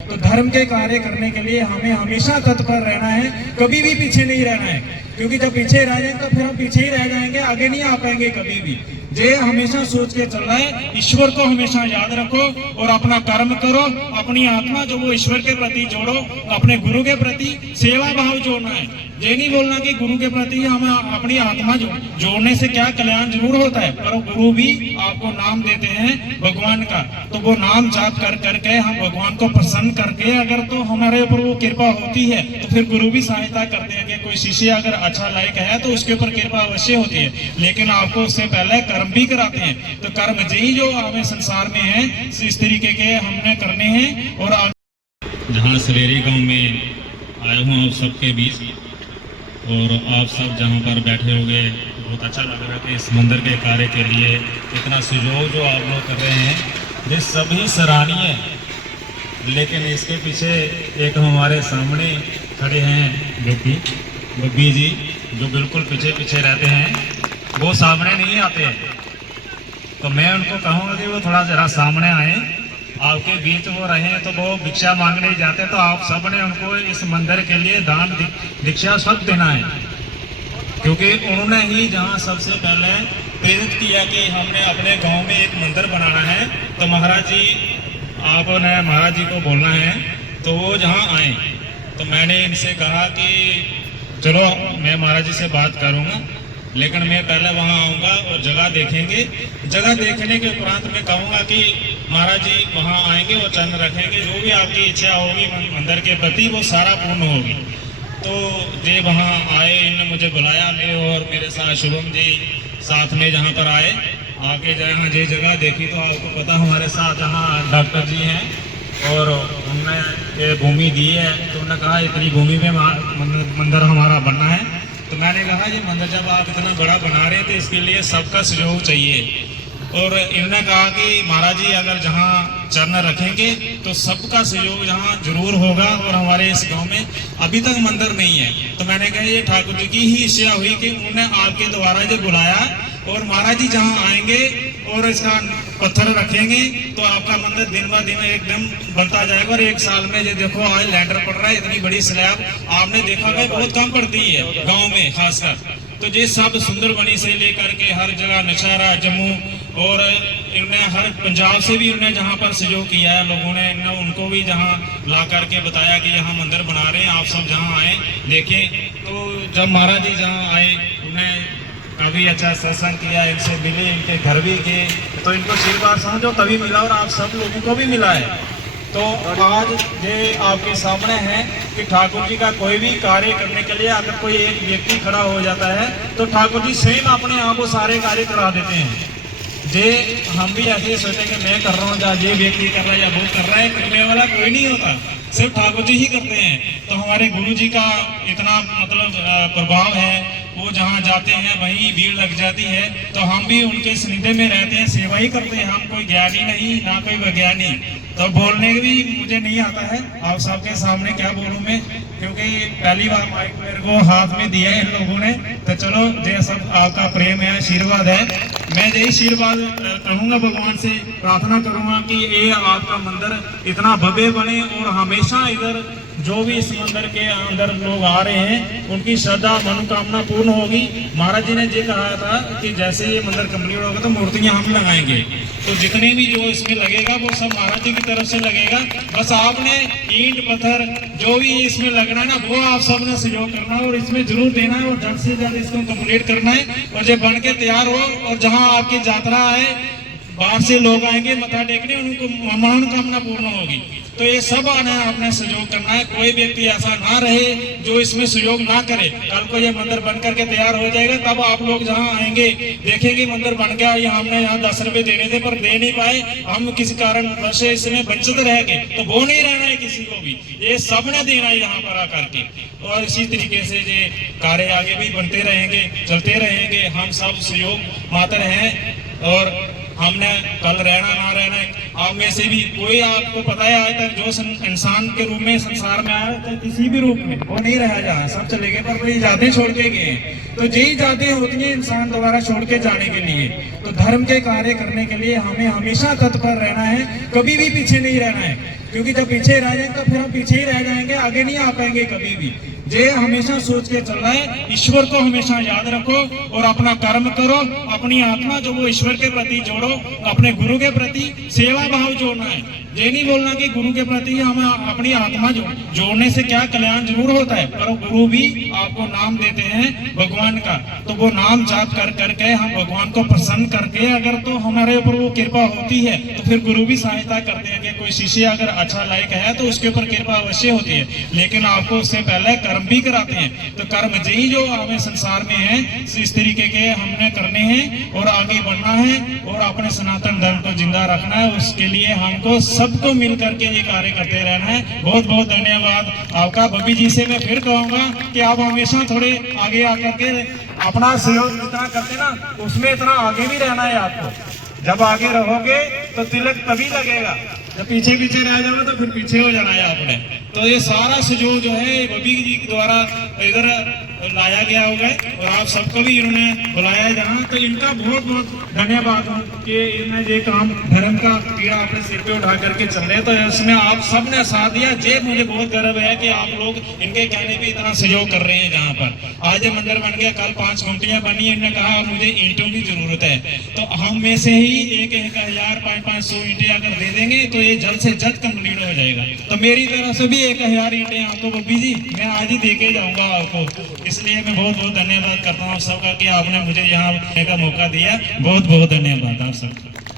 तो धर्म के कार्य करने के लिए हमें हमेशा तत्पर रहना है, कभी भी पीछे नहीं रहना है। क्योंकि जब पीछे रह जाएंगे तो फिर हम पीछे ही रह जाएंगे, आगे नहीं आ पाएंगे कभी भी। जे हमेशा सोच के चल रहा है, ईश्वर को हमेशा याद रखो और अपना कर्म करो, अपनी आत्मा जो वो ईश्वर के प्रति जोड़ो, अपने गुरु के प्रति सेवा भाव जोड़ना है। ये नहीं बोलना कि गुरु के प्रति हम अपनी आत्मा जोड़ने से क्या कल्याण जरूर होता है, पर गुरु भी आपको नाम देते हैं भगवान का, तो वो नाम जाप कर करके हम भगवान को प्रसन्न करके अगर तो हमारे ऊपर वो कृपा होती है, तो फिर गुरु भी सहायता करते हैं कि कोई शिष्य अगर अच्छा लायक है तो उसके ऊपर कृपा अवश्य होती है। लेकिन आपको उससे पहले कर्म भी कराते हैं, तो कर्म यही जो हमें संसार में है इस तरीके के हमने करने हैं। और जहाँ सलेरी गांव में आए हूँ आप सबके बीच, और आप सब जहाँ पर बैठे होंगे, बहुत अच्छा लग रहा है कि इस मंदिर के कार्य के लिए इतना सहयोग जो आप लोग कर रहे हैं, ये सभी सराहनीय है। लेकिन इसके पीछे एक हमारे सामने खड़े हैं बब्बी जी, जो बिल्कुल पीछे पीछे रहते हैं, वो सामने नहीं आते हैं। तो मैं उनको कहूँगा कि वो थोड़ा जरा सामने आए, आपके बीच वो रहे, तो वो भिक्षा मांगने जाते, तो आप सब ने उनको इस मंदिर के लिए दान दीक्षा सब देना है। क्योंकि उन्होंने ही जहाँ सबसे पहले प्रेरित किया कि हमने अपने गांव में एक मंदिर बनाना है, तो महाराज जी आपने महाराज जी को बोलना है, तो वो जहाँ आए, तो मैंने इनसे कहा कि चलो मैं महाराज जी से बात करूँगा, लेकिन मैं पहले वहाँ आऊँगा और जगह देखेंगे। जगह देखने के उपरांत मैं कहूँगा कि महाराज जी वहाँ आएंगे और चरण रखेंगे, जो भी आपकी इच्छा होगी मंदिर के प्रति वो सारा पूर्ण होगी। तो ये वहाँ आए, इन्होंने मुझे बुलाया, मैं और मेरे साथ शुभम जी साथ में जहाँ पर आए, आके जहाँ ये जगह देखी, तो आपको पता हमारे साथ जहाँ डॉक्टर जी हैं और उन्होंने ये भूमि दी है, तो उन्होंने कहा इतनी भूमि में मंदिर हमारा बनना है। तो मैंने कहा ये मंदिर जब आप इतना बड़ा बना रहे हैं तो इसके लिए सबका सहयोग चाहिए। और इन्होंने कहा कि महाराज जी अगर जहाँ चरण रखेंगे तो सबका सहयोग यहाँ जरूर होगा, और हमारे इस गांव में अभी तक मंदिर नहीं है। तो मैंने कहा ये ठाकुर जी की ही इच्छा हुई कि उन्होंने आपके द्वारा जो बुलाया, और महाराज जी जहाँ आएंगे और इसका पत्थर रखेंगे तो आपका मंदिर दिन ब दिन एकदम बनता जाएगा। और एक साल में ये देखो आज लैंडर पड़ रहा है, इतनी बड़ी स्लैब आपने देखा है बहुत कम पड़ती है गांव में खासकर। तो ये सब सुंदरबनी से लेकर के हर जगह नशारा जम्मू और इन्होंने हर पंजाब से भी उन्होंने जहाँ पर सहयोग किया है लोगों ने, उनको भी जहाँ ला करके बताया कि यहाँ मंदिर बना रहे हैं, आप सब जहाँ आए देखें। तो जब महाराज जी जहाँ आए उन्हें काफ़ी अच्छा सत्संग किया, इनसे मिले, इनके घर भी गए, तो इनको आशीर्वाद समझो तभी मिला और आप सब लोगों को भी मिला है। तो आज ये आपके सामने है कि ठाकुर जी का कोई भी कार्य करने के लिए अगर कोई एक व्यक्ति खड़ा हो जाता है तो ठाकुर जी स्वयं अपने आप को सारे कार्य करा देते हैं। जे हम भी ऐसे सोचे कि मैं कर रहा हूँ या ये व्यक्ति कर रहा है या वो कर रहा है, करने वाला कोई नहीं होता, सिर्फ ठाकुर जी ही करते हैं। तो हमारे गुरु जी का इतना मतलब प्रभाव है, वो जहाँ जाते हैं वहीं भीड़ लग जाती है। तो हम भी उनके सानिध्य में रहते हैं, सेवा ही करते हैं, हम कोई ज्ञानी नहीं ना कोई वैज्ञानी। तो बोलने भी मुझे नहीं आता है, आप सबके सामने क्या बोलूँ मैं, क्योंकि पहली बार माइक मेरे को हाथ में दिया है इन लोगों ने। तो चलो ये सब आपका प्रेम है, आशीर्वाद है, मैं यही आशीर्वाद कहूँगा, भगवान से प्रार्थना करूँगा कि ये आपका मंदिर इतना भव्य बने और हमेशा इधर जो भी इस मंदिर के अंदर लोग आ रहे हैं उनकी श्रद्धा मनोकामना पूर्ण होगी। महाराज जी ने ये कहा था कि जैसे ये मंदिर कंप्लीट होगा तो मूर्तियां हम लगाएंगे, तो जितने भी जो इसमें लगेगा वो सब महाराज जी की तरफ से लगेगा। बस आपने ईंट पत्थर जो भी इसमें लगना है ना, वो आप सब ने सहयोग करना है और इसमें जरूर देना है और जल्द से जल्द इसको कंप्लीट करना है। और जब बन के तैयार हो और जहाँ आपकी यात्रा है बाहर से लोग आएंगे मत्था टेकने, उनको मनोकामना पूर्ण होगी। तो ये सब आना है, आपने सहयोग करना है। कोई व्यक्ति ऐसा ना रहे जो इसमें सहयोग ना करे। कल को ये मंदिर बन करके तैयार हो जाएगा, तब आप लोग जहाँ आएंगे देखेंगे मंदिर बन गया, ये हमने यहाँ 10 रुपए देने थे पर दे नहीं पाए, हम किसी कारण से इसमें वंचित रह गए, तो वो नहीं रहना है किसी को भी, ये सब ने देना है यहाँ पर आकर के। और इसी तरीके से ये कार्य आगे भी बनते रहेंगे, चलते रहेंगे। हम सब सहयोग मात्र हैं और हमने कल रहना ना रहना, आप में से भी कोई आपको पता है आज तक जो इंसान के रूप में संसार में आया तो किसी भी रूप में वो नहीं रहा जहाँ, सब चले गए, पर कोई जाते छोड़ के गए। तो यही जाते होती है इंसान दोबारा छोड़ के जाने के लिए। तो धर्म के कार्य करने के लिए हमें हमेशा तत्पर रहना है, कभी भी पीछे नहीं रहना है। क्योंकि जब पीछे रह जाएंगे तो फिर हम पीछे ही रह जाएंगे, आगे नहीं आ पाएंगे कभी भी। ये हमेशा सोच के चल रहा है, ईश्वर को हमेशा याद रखो और अपना कर्म करो, अपनी आत्मा जो वो ईश्वर के प्रति जोड़ो, अपने गुरु के प्रति सेवा भाव जोड़ना है। ये नहीं बोलना कि गुरु के प्रति हम अपनी आत्मा जोड़ने से क्या कल्याण जरूर होता है, पर गुरु भी आपको नाम देते हैं भगवान का, तो वो नाम जाप कर करके हम भगवान को प्रसन्न करके अगर तो हमारे ऊपर वो कृपा होती है तो फिर गुरु भी सहायता करते हैं कि कोई शिष्य अगर अच्छा लायक है तो उसके ऊपर कृपा अवश्य होती है, लेकिन आपको उससे पहले कर्म भी कराते हैं। तो कर्म यही जो हमें संसार में है इस तरीके के हमने करने हैं और आगे बढ़ना है और अपने सनातन धर्म को जिंदा रखना है। उसके लिए हमको सबको मिल करके ये कार्य करते रहना है। बहुत बहुत धन्यवाद आपका। बब्बी जी से मैं फिर कहूंगा कि आप हमेशा थोड़े आगे आकर के अपना सहयोग जितना करते ना उसमें इतना आगे भी रहना है आपको। जब आगे रहोगे तो तिलक तभी लगेगा, जब पीछे पीछे रह जाओगे तो फिर पीछे हो जाना है आपने। तो ये सारा सहयोग जो है बब्बी जी के द्वारा इधर लाया गया होगा और आप सबको भी इन्होंने बुलाया है जहाँ, तो इनका बहुत बहुत धन्यवाद हो कि इन्होंने ये काम धर्म का पीड़ा अपने सिर पे उठा करके चल रहे हैं। तो इसमें आप सब ने साथ दिया, जे मुझे बहुत गर्व है कि आप लोग इनके कहने पे इतना सहयोग कर रहे हैं। जहाँ पर आज ये मंदिर बन गया, कल 5 गुमटियां बनी, इन्होंने कहा मुझे ईंटों की जरूरत है, तो हम में से ही 1,000 500 ईंटें अगर दे देंगे तो ये जल्द से जल्द कंप्लीट हो जाएगा। तो मेरी तरफ से भी 1000 ईंटें आपको बब्बी जी मैं आज ही दे के जाऊंगा आपको। इसलिए मैं बहुत बहुत धन्यवाद करता हूँ आप सबका कि आपने मुझे यहाँ आने का मौका दिया। बहुत बहुत धन्यवाद आप सबका।